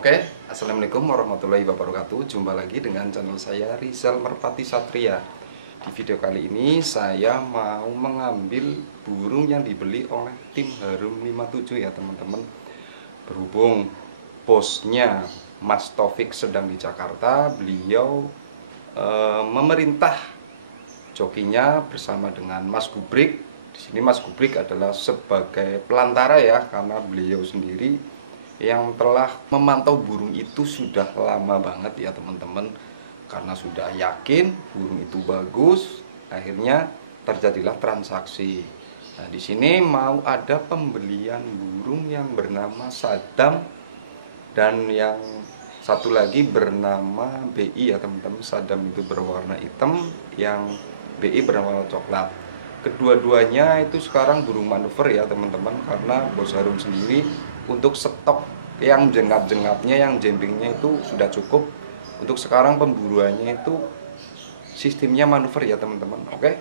Oke, assalamualaikum warahmatullahi wabarakatuh. Jumpa lagi dengan channel saya Rizal Merpati Satria. Di video kali ini saya mau mengambil burung yang dibeli oleh tim Harum 57 ya teman-teman. Berhubung bosnya Mas Taufik sedang di Jakarta, beliau memerintah jokinya bersama dengan Mas Gubrik. Di sini Mas Gubrik adalah sebagai pelantara ya, karena beliau sendiri yang telah memantau burung itu sudah lama banget ya teman-teman. Karena sudah yakin burung itu bagus, akhirnya terjadilah transaksi. Nah, di sini mau ada pembelian burung yang bernama Saddam dan yang satu lagi bernama BI ya teman-teman. Saddam itu berwarna hitam, yang BI berwarna coklat. Kedua-duanya itu sekarang burung manuver ya teman-teman, karena Bos Harum sendiri untuk stok yang jengap-jengapnya, yang jembingnya itu sudah cukup. Untuk sekarang pemburuannya itu sistemnya manuver ya teman-teman. Oke,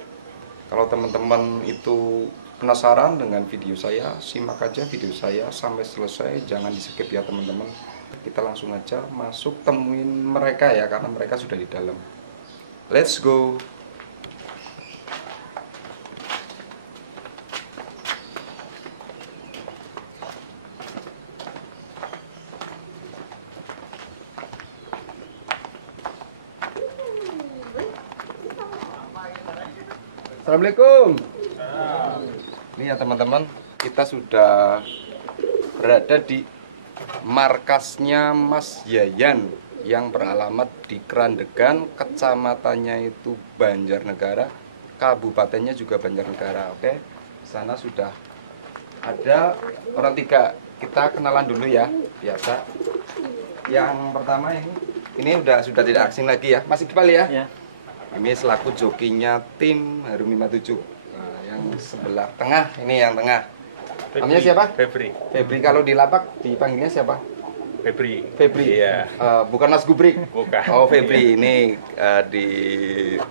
kalau teman-teman itu penasaran dengan video saya, simak aja video saya sampai selesai, jangan di skip ya teman-teman. Kita langsung aja masuk temuin mereka ya, karena mereka sudah di dalam. Let's go. Assalamualaikum. Ini ya teman-teman, kita sudah berada di markasnya Mas Yayan yang beralamat di Krandegan, kecamatannya itu Banjarnegara, kabupatennya juga Banjarnegara. Oke, sana sudah ada orang tiga. Kita kenalan dulu ya, biasa. Yang pertama ini sudah tidak asing lagi ya, Mas Iqbal ya. Ya. Ini selaku jokinya tim Harum 57. Nah, yang sebelah tengah, ini yang tengah. Namanya siapa? Febri. Febri, kalau di lapak dipanggilnya siapa? Febri. Febri. Iya. Bukan Mas Gubrik. Bukan. Oh, Febri. Ini di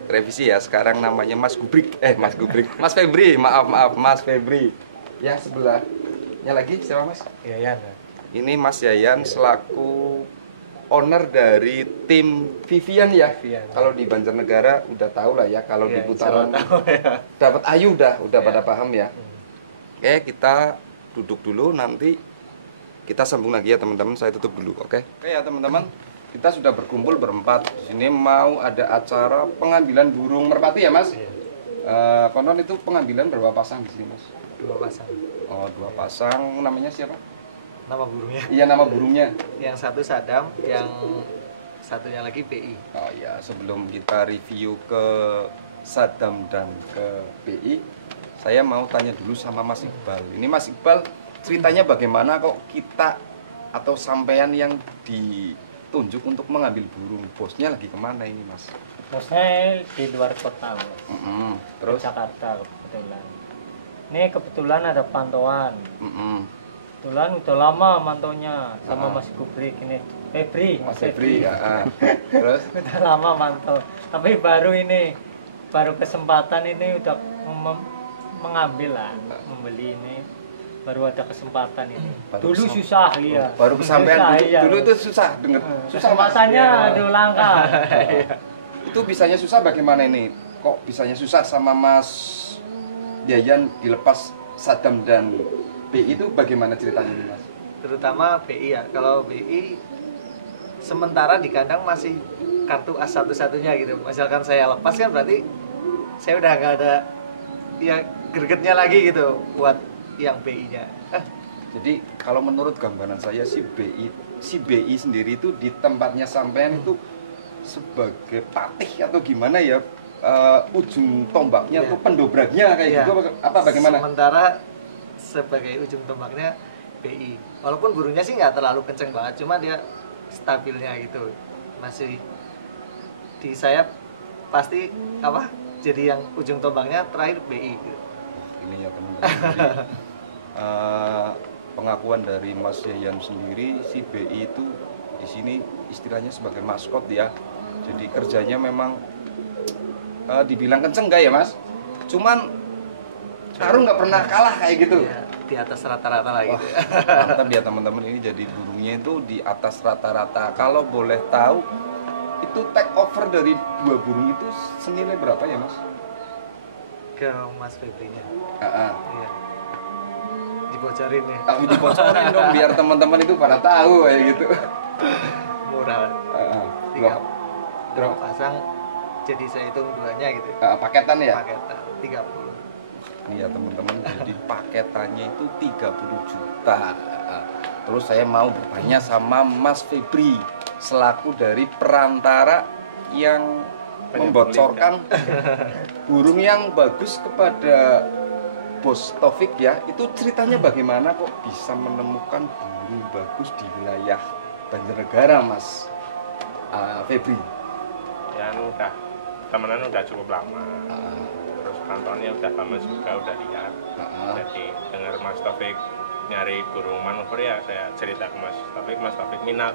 revisi ya. Sekarang namanya Mas Gubrik. Mas Gubrik. Mas Febri. Maaf, Mas Febri. Yang sebelahnya lagi siapa, Mas? Yayan. Ini Mas Yayan selaku owner dari tim Vivian ya. Vivian. Kalau di Banjarnegara udah tahu lah ya, kalau Ya, di putaran ya. dapat ayu udah Ya. pada paham ya. Oke, kita duduk dulu, nanti kita sambung lagi ya teman-teman. Saya tutup dulu, oke? Oke ya teman-teman, kita sudah berkumpul berempat. Di sini mau ada acara pengambilan burung merpati ya, Mas? Ya. Konon itu pengambilan berapa pasang di sini, Mas? 2 pasang. Oh, 2 pasang. Namanya siapa? Nama burungnya. Iya, nama burungnya. Yang satu Sadam, yang satunya lagi BI. Oh ya, sebelum kita review ke Sadam dan ke BI, saya mau tanya dulu sama Mas Iqbal. Ini Mas Iqbal, ceritanya bagaimana kok kita atau sampean yang ditunjuk untuk mengambil burung? Bosnya lagi kemana ini, Mas? Bosnya di luar kota, Mas. Terus? Jakarta kebetulan. Ini kebetulan ada pantauan. Kebetulan udah lama mantaunya sama Mas Gubrik ini. Febri, Mas Febri, ya. Terus? Udah lama mantau. Tapi baru kesempatan ini udah mengambil lah, membeli ini. Baru ada kesempatan ini. Dulu susah, iya. Baru kesampaian Susah, dulu, iya. dulu itu susah denger. Susah Kesempatannya Mas. aduh langka. Itu bisanya susah bagaimana ini? Kok bisanya susah sama Mas Yayan dilepas Sadam dan BI itu bagaimana ceritanya ini, Mas? Terutama BI ya. Kalau BI sementara di kandang masih kartu as satu-satunya gitu. Misalkan saya lepas kan berarti saya udah nggak ada ya gregetnya lagi gitu buat yang BI-nya. Jadi kalau menurut gambaran saya si BI sendiri itu di tempatnya sampean itu sebagai patih atau gimana ya, ujung tombaknya atau pendobraknya kayak gitu apa bagaimana? Sementara sebagai ujung tombaknya BI. Walaupun burungnya sih nggak terlalu kenceng banget, cuma dia stabilnya gitu. Masih di sayap pasti jadi yang ujung tombaknya terakhir BI gitu. Ini ya teman-teman. Jadi, pengakuan dari Mas Yayan sendiri, si BI itu di sini istilahnya sebagai maskot ya. Jadi kerjanya memang dibilang kenceng nggak ya Mas? Cuman taruh nggak pernah kalah kayak gitu. Ya, di atas rata-rata lah gitu. Mantap ya teman-teman, ini jadi burungnya itu di atas rata-rata. Kalau boleh tahu, itu take over dari dua burung itu senilai berapa ya Mas? Ke Mas Febrinya. Iya. Dibocorin ya. Tapi dibocorin dong biar teman-teman itu pada tahu kayak gitu. Murah. Berapa pasang? Jadi saya hitung duanya gitu. Paketan ya? Paketan 30. Ini ya teman-teman, jadi paketannya itu 30 juta. Terus saya mau bertanya sama Mas Febri selaku dari perantara yang membocorkan burung yang bagus kepada Bos Taufik ya. Itu ceritanya bagaimana kok bisa menemukan burung bagus di wilayah Banjarnegara, Mas Febri? Ya udah temenan udah cukup lama. Terus pantauannya udah lama juga, udah lihat. Jadi dengar Mas Taufik nyari burung manuver ya saya cerita ke Mas Taufik minat.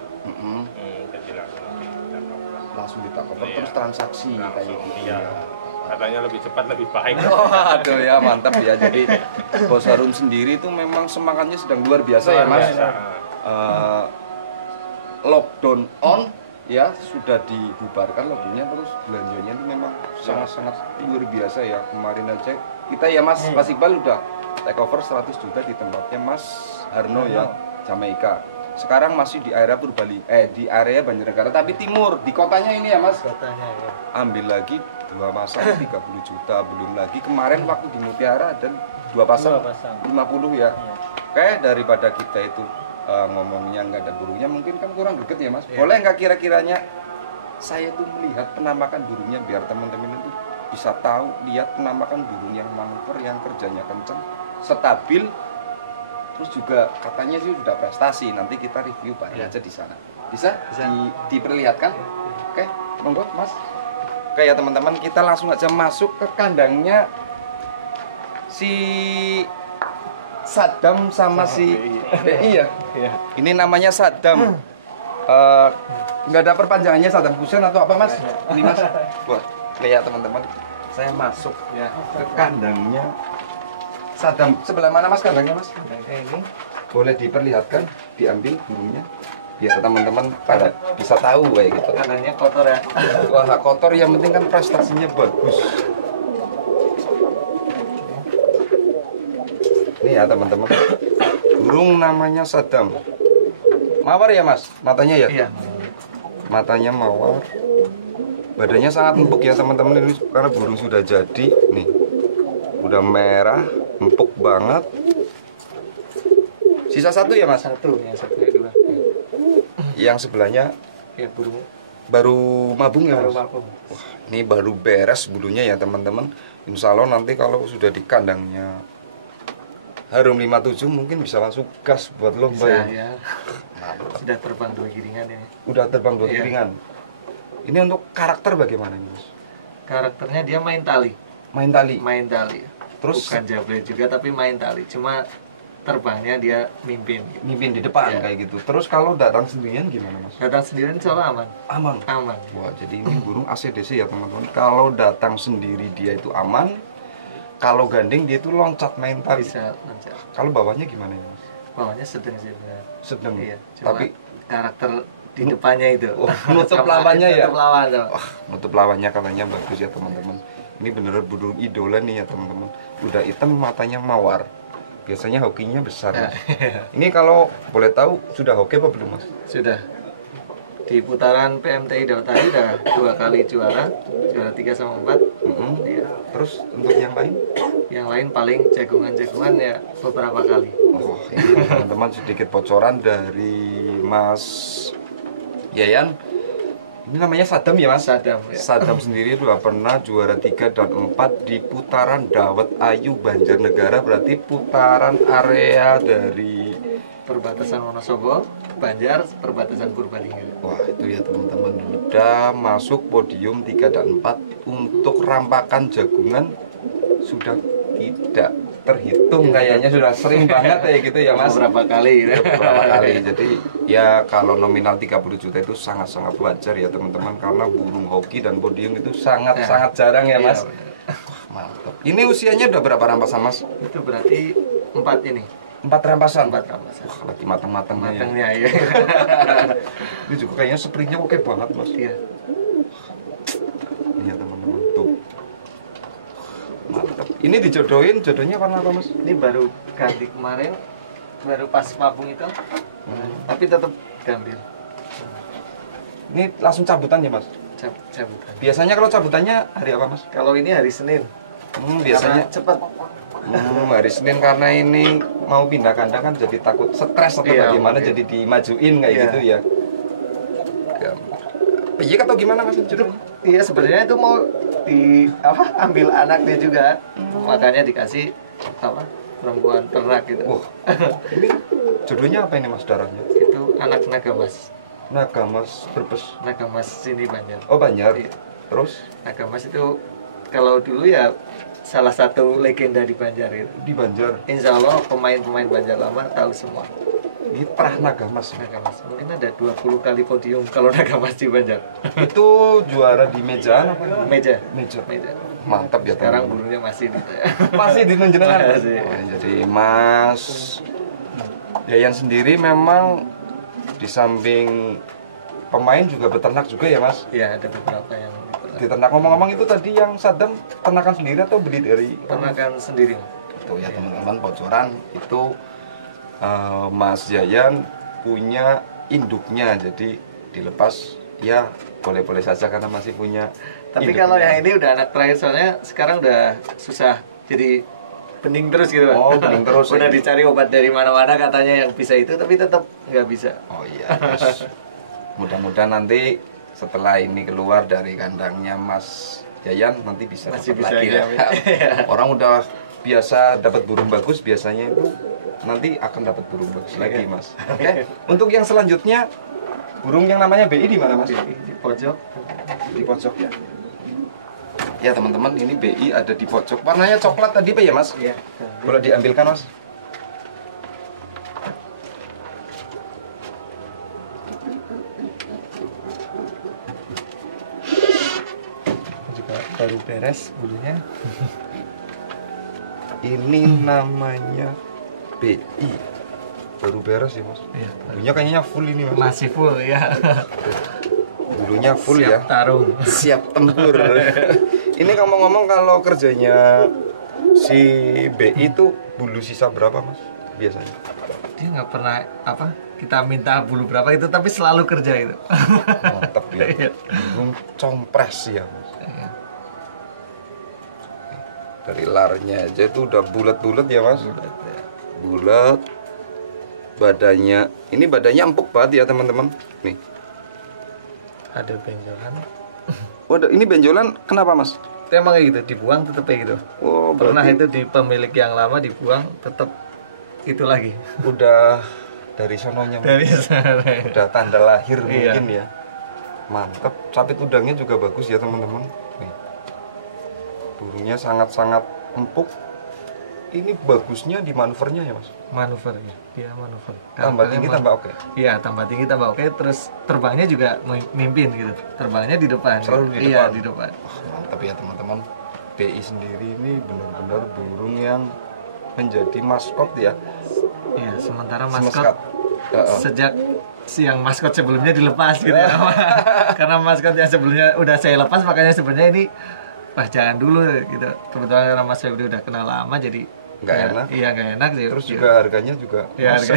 Jadi langsung ditakop terus transaksi kayak gitu. Iya. Katanya lebih cepat lebih baik. Aduh ya mantap ya. Jadi Bos Harun sendiri itu memang semangatnya sedang luar biasa ya Mas. Lockdown on ya sudah dibubarkan lockdownnya, terus belanjanya itu memang sangat-sangat luar biasa ya. Kemarin aja kita ya Mas Iqbal udah take over 100 juta di tempatnya Mas Harno ya, Jamaika. Sekarang masih di area di area Banjarnegara tapi timur, di kotanya ini ya Mas. Kotanya ya. Ambil lagi 2 pasang 30 juta, belum lagi kemarin waktu di Mutiara dan 2 pasang 50 ya. Kayak daripada kita itu ngomongnya nggak ada burungnya, mungkin kan kurang greget ya Mas. Boleh nggak kira-kiranya saya tuh melihat penampakan burungnya biar teman-teman itu bisa tahu, lihat penampakan burung yang manuver yang kerjanya kenceng, stabil, terus juga katanya sih sudah prestasi. Nanti kita review Pak aja di sana. Bisa? Diperlihatkan? Oke, monggo Mas. Oke ya teman-teman, kita langsung aja masuk ke kandangnya si Sadam sama si BI ya. Ini namanya Sadam. Nggak ada perpanjangannya Sadam Hussein atau apa Mas? Ini Mas. Wah, ini ya teman-teman. Saya masuk ya ke kandangnya Sadam. Sebelah mana Mas kandangnya Mas? Ini Boleh diperlihatkan, diambil burungnya biar teman-teman pada bisa tahu kayak gitu. kandangnya kotor ya. Wah, kotor yang penting kan prestasinya bagus. Ini ya teman-teman, burung namanya Sadam. Mawar ya Mas, matanya ya? Iya. Matanya mawar. Badannya sangat empuk ya teman-teman, ini karena burung sudah jadi nih. Udah merah, empuk banget. Sisa satu ya mas? Satu, yang satunya 2. Yang sebelahnya Ya burung baru mabung ya baru mas? mabung. Wah, ini baru beres bulunya ya teman-teman. Insya Allah nanti kalau sudah di kandangnya Harum 57 mungkin bisa langsung gas buat lomba Bisa, ya. ya. Mantap. Sudah terbang 2 giringan ini. Udah terbang 2 Iya. giringan. Ini untuk karakter bagaimana nih mas? Karakternya dia main tali. Main tali. Main tali. Terus Bukan jablay juga tapi main tali. Cuma terbangnya dia mimpin gitu. mimpin di depan Iya. kayak gitu. Terus kalau datang sendirian gimana mas? Datang sendirian insya Allah aman. Aman. Aman. Wah, jadi ini burung ACDC ya teman-teman. Kalau datang sendiri dia itu aman. Kalau gandeng dia itu loncat main tali. Bisa loncat. Kalau bawahnya gimana ya mas? Bawahnya sedang sih benar. Sedang. Iya, cuma Tapi karakter di depannya itu. Oh, nutup Sama lawannya ya? Nutup lawan tuh. wah, nutup lawannya katanya bagus ya teman-teman. Ini bener burung idola nih ya teman-teman. Udah hitam matanya mawar. Biasanya hokinya besar mas. Ini kalau boleh tahu sudah hoki apa belum mas? Sudah. Di putaran PMTI Dawat tadi udah 2 kali juara 3 sama 4. Iya. Terus untuk yang lain? Yang lain paling jagungan-jagungan ya beberapa kali. Oh, ini teman-teman sedikit bocoran dari Mas Yayan. Ini namanya Sadam ya mas? Sadam ya. Sadam sendiri sudah pernah juara 3 dan 4 di putaran Dawet Ayu Banjarnegara. Berarti putaran area dari Perbatasan Wonosobo, Banjar, perbatasan Purbalingga. wah itu ya teman-teman, udah masuk podium 3 dan 4. Untuk rampakan jagungan sudah tidak terhitung, kayaknya sudah sering banget ya gitu ya mas. Beberapa kali gitu. Beberapa kali. Jadi ya kalau nominal 30 juta itu sangat-sangat wajar ya teman-teman, karena burung hoki dan podium itu sangat-sangat jarang ya mas. Iya, Wah, mantap. Ini usianya udah berapa rampasan mas? itu berarti 4 ini. 4 rampasan. 4 rampasan. Wah, lagi matang-matangnya ya. Matangnya ya. Ini juga kayaknya springnya oke banget mas. Iya. Ini ya teman-teman tuh. Mantap. Ini dijodohin, jodohnya warna apa mas? Ini baru ganti kemarin, baru pas mabung itu. Tapi tetap gambir. Ini langsung cabutan ya mas? Cabutan. Biasanya kalau cabutannya hari apa mas? Kalau ini hari Senin. Biasanya Karena cepat. hari Senin karena ini mau pindah kandang kan jadi takut stres atau Iya, bagaimana mungkin. jadi dimajuin kayak Iya. gitu ya. Iya atau gimana mas? Jodohnya? Iya sebenarnya itu mau ambil anaknya juga, makanya dikasih perempuan ternak gitu. Wah, ini jodohnya apa ini mas darahnya? Itu anak naga mas Brebes. sini Banjar. Oh Banjar. Iya. Terus Naga mas itu kalau dulu ya salah satu legenda di Banjar gitu. di Banjar. Insya Allah pemain-pemain Banjar lama tahu semua Ini Prah Naga Mas. Naga mas. Mungkin ada 20 kali podium kalau Naga mas di Banjar. Itu juara di mejaan apa? Meja. Meja. Meja. Mantap ya Sekarang teman-teman. burungnya masih gitu ya. Masih di jenengan. Masih. Oh, jadi Mas Yayan sendiri memang di samping pemain juga beternak juga ya Mas? Iya ada beberapa yang Di ternak ngomong-ngomong itu tadi yang Sadam ternakan sendiri atau beli dari ternakan sendiri. itu ya teman-teman bocoran itu Mas Yayan punya induknya, jadi dilepas ya boleh-boleh saja karena masih punya Tapi induknya. kalau yang ini udah anak terakhir soalnya sekarang udah susah jadi bening terus gitu. Pak. Oh, bening terus, Udah ya. dicari obat dari mana-mana katanya yang bisa itu tapi tetap nggak bisa. Oh iya, terus mudah-mudahan nanti setelah ini keluar dari kandangnya Mas Yayan nanti bisa Masih dapat bisa lagi ya, ya. Orang udah biasa dapat burung bagus, biasanya itu nanti akan dapat burung bagus lagi Mas. Oke. Untuk yang selanjutnya burung yang namanya BI di mana Mas? Di pojok. Di pojok ya. Ya teman-teman, ini BI ada di pojok. Warnanya coklat tadi Pak ya Mas? Iya. Boleh diambilkan Mas? Juga baru beres bulunya. Ini namanya BI. Baru beres ya Mas? Iya. Bulunya kayaknya full ini Mas. Masih full ya. Bulunya full Siap ya. tarung. Siap tempur. Ini ngomong-ngomong kalau kerjanya si BI itu bulu sisa berapa Mas biasanya? Dia nggak pernah kita minta bulu berapa itu tapi selalu kerja itu. Mantap ya. Iya. Burung compres ya Mas. Iya. Dari larnya aja itu udah bulat-bulat ya Mas. Bulat, ya. Bulat. badannya. Ini badannya empuk banget ya teman-teman. Nih. Ada benjolan. Waduh, ini benjolan kenapa mas? Emang kayak gitu, dibuang tetep kayak gitu. Oh, Pernah berarti itu di pemilik yang lama dibuang tetep itu lagi. udah dari sononya. Dari sana. Udah tanda lahir Iya. mungkin ya. Mantap. Capit udangnya juga bagus ya teman-teman. Nih. Burungnya sangat-sangat empuk. Ini bagusnya di manuvernya ya mas. Manuver ya, dia manuver. Tambah tinggi tambah oke. Iya, tambah tinggi tambah oke. Terus terbangnya juga mimpin gitu. Terbangnya di depan. Selalu di Iya, depan? di depan. Wah, mantap ya teman-teman. BI sendiri ini benar-benar burung yang menjadi maskot ya. Iya, sementara Semeskat. maskot sejak siang maskot sebelumnya dilepas gitu ya. Karena maskot yang sebelumnya udah saya lepas, makanya sebenarnya ini wah jangan dulu gitu. Kebetulan karena Mas Febri udah kenal lama jadi Nggak ya, enak. Iya, nggak enak sih. Terus juga harganya juga Iya, masuk.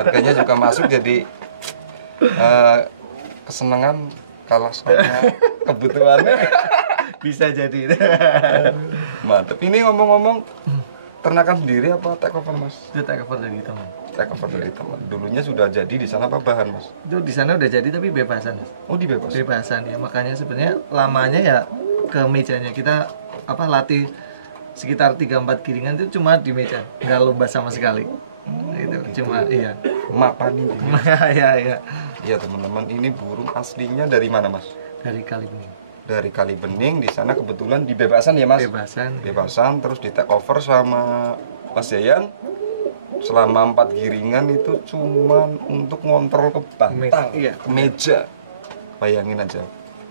Harganya juga masuk jadi kesenangan kalah sama kebutuhannya. bisa jadi. Mantap. Ini ngomong-ngomong ternakan sendiri apa take over mas? Itu take over dari teman. Take over dari teman. Dulunya sudah jadi di sana apa bahan mas? Itu di sana udah jadi tapi bebasan. Oh dibebas. Bebasan ya, makanya sebenarnya lamanya ya ke mejanya kita latih sekitar 3-4 giringan itu cuma di meja, nggak lomba sama sekali. Gitu. Cuma iya. Mapan ini. Iya, iya. Iya teman-teman, ini burung aslinya dari mana mas? Dari Kalibening. Dari Kalibening. Di sana kebetulan dibebasan ya mas? Bebasan. Bebasan terus di take over sama Mas Yayan. Selama 4 giringan itu cuman untuk ngontrol ke bantang, Iya. ke meja. Bayangin aja.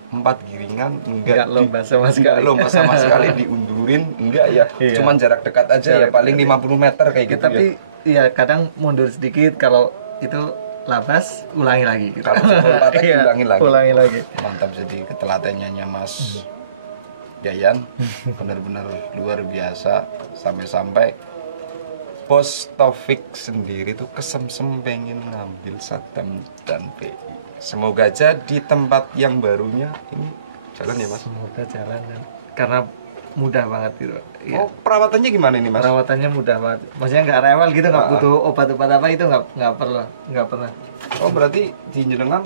4 giringan Nggak lomba sama sekali. Nggak lomba sama sekali, diundurin enggak ya. Iya. Cuman jarak dekat aja ya, Jarak paling dekat. 50 meter kayak gitu Tapi ya. iya kadang mundur sedikit kalau itu labas ulangi lagi. Gitu. Kalau sebelum patek Iya, ulangi lagi. Ulangi lagi. Mantap, jadi ketelatenannya Mas Yayan benar-benar luar biasa. Sampai-sampai Bos Taufik sendiri tuh kesemsem pengen ngambil Saddam dan BI. Semoga aja di tempat yang barunya ini jalan ya mas. Semoga jalan dan karena mudah banget gitu. Iya. Oh perawatannya gimana ini mas? Perawatannya mudah banget. Maksudnya nggak rewel gitu, nggak butuh obat-obat apa itu nggak perlu, nggak pernah. Oh berarti di jenengan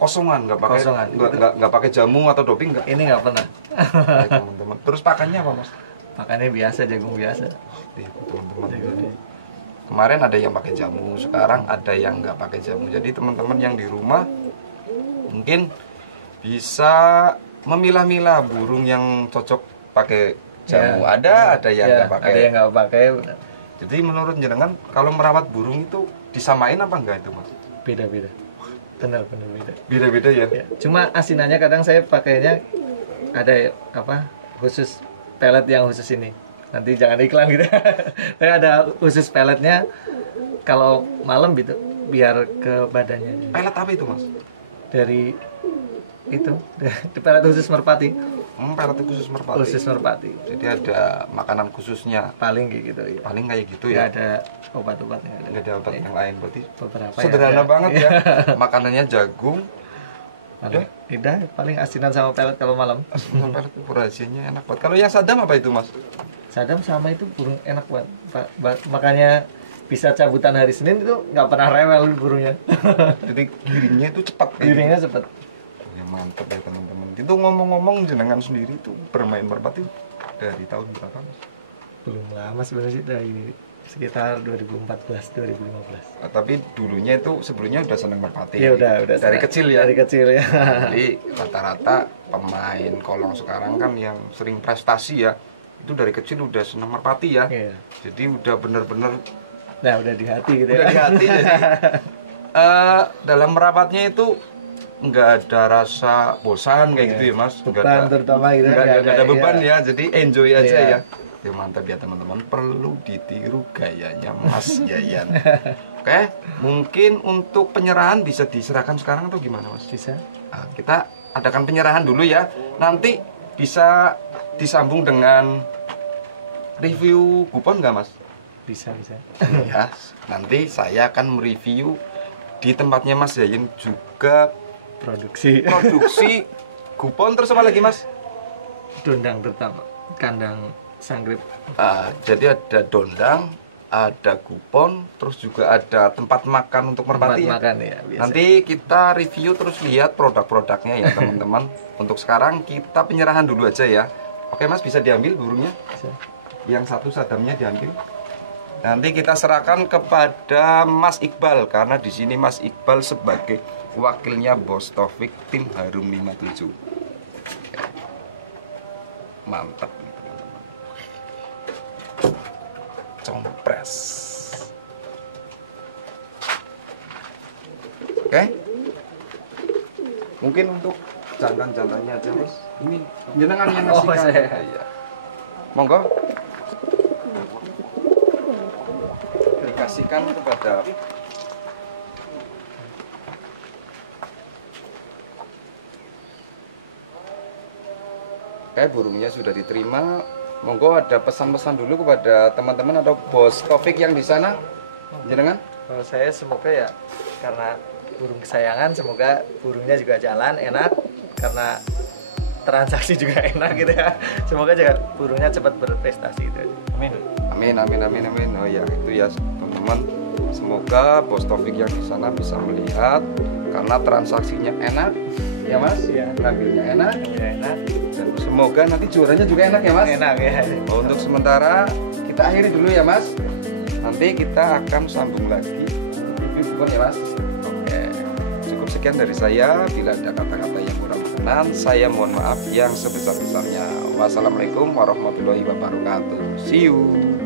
kosongan, nggak pakai Kosongan. nggak pakai jamu atau doping nggak? Ini nggak pernah. Ya, teman-teman. Terus pakannya apa mas? Makannya biasa, jagung biasa. Iya, teman-teman. Jagung biasa. Kemarin ada yang pakai jamu, sekarang ada yang nggak pakai jamu. Jadi teman-teman yang di rumah mungkin bisa memilah-milah burung yang cocok pakai jamu. Ya, Ada yang ya, nggak pakai. Ada yang nggak pakai. Jadi menurut jenengan kalau merawat burung itu disamain apa enggak itu mas? Beda-beda. Benar beda. Beda-beda ya. Ya. Cuma asinannya kadang saya pakainya ada khusus pelet yang khusus ini. Nanti jangan iklan gitu. Tapi ada khusus peletnya kalau malam gitu biar ke badannya. Pelet apa itu mas? Dari itu, di pelet khusus merpati. Pelet khusus merpati. Khusus merpati. Jadi ada makanan khususnya. Paling kayak gitu ya. Paling kayak gitu Nggak ya. ada obat-obatnya. Nggak ada obat yang lain berarti. Beberapa Sederhana ada. banget ya. Makanannya jagung. Paling asinan sama pelet kalau malam. Pelet rahasianya enak banget. Kalau yang Saddam apa itu mas? Sadam sama itu burung enak banget. Makanya bisa cabutan hari Senin itu nggak pernah rewel burungnya. Jadi giringnya itu cepat. Giringnya cepet. Oh, ya mantap ya teman-teman. Itu ngomong-ngomong jenengan sendiri itu bermain merpati dari tahun berapa mas? Belum lama sebenarnya sih, dari sekitar 2014-2015. Tapi dulunya itu sebelumnya udah seneng merpati. Iya udah Dari senang. kecil ya. Dari kecil ya. Jadi rata-rata pemain kolong sekarang kan yang sering prestasi ya, itu dari kecil udah seneng merpati ya. Iya. Jadi udah bener-bener Nah udah di hati gitu udah ya. di hati. Jadi dalam merapatnya itu nggak ada rasa bosan kayak gitu ya mas. Nggak Beban ada, terutama gitu. nggak ada beban iya. ya. Jadi enjoy aja Iya. ya. Ya mantap ya teman-teman. Perlu ditiru gayanya Mas Yayan. Oke, mungkin untuk penyerahan bisa diserahkan sekarang atau gimana mas? Bisa. Nah, kita adakan penyerahan dulu ya. Nanti bisa disambung dengan review kupon nggak mas? Bisa. Ya, nanti saya akan mereview di tempatnya Mas Yayan juga Produksi. produksi kupon. Terus apa lagi mas? Dondang terutama. Kandang sanggrip. Jadi ada dondang, ada kupon, terus juga ada tempat makan untuk merpati ya. Makan ya, biasa. Nanti kita review terus lihat produk-produknya ya teman-teman. Untuk sekarang kita penyerahan dulu aja ya. Oke Mas, bisa diambil burungnya? Bisa. Yang satu sadamnya diambil. Nanti kita serahkan kepada Mas Iqbal karena di sini Mas Iqbal sebagai wakilnya Bos Taufik tim Harum 57. Mantap nih teman-teman. Compres. Oke. Mungkin untuk jantan-jantannya aja Mas. Ini jenengan yang ngasih. Oh, saya. Iya. Monggo. Dikasihkan kepada Oke, burungnya sudah diterima. Monggo ada pesan-pesan dulu kepada teman-teman atau Bos Taufik yang di sana. Jenengan? Kalau saya semoga ya karena burung kesayangan, semoga burungnya juga jalan enak karena transaksi juga enak gitu ya. Semoga juga burungnya cepat berprestasi gitu. Amin. Amin, amin, amin, amin. Oh ya, itu ya teman-teman. Semoga Bos Taufik yang di sana bisa melihat karena transaksinya enak, ya Mas. Iya. Ngambilnya enak. Ya enak. Dan semoga nanti juaranya juga enak ya Mas. Enak ya. Oh, untuk sementara kita akhiri dulu ya Mas. Nanti kita akan sambung lagi review kupon ya Mas. Oke. Cukup sekian dari saya. Bila ada kata-kata yang kurang berkenan, saya mohon maaf yang sebesar-besarnya. Wassalamualaikum warahmatullahi wabarakatuh. See you.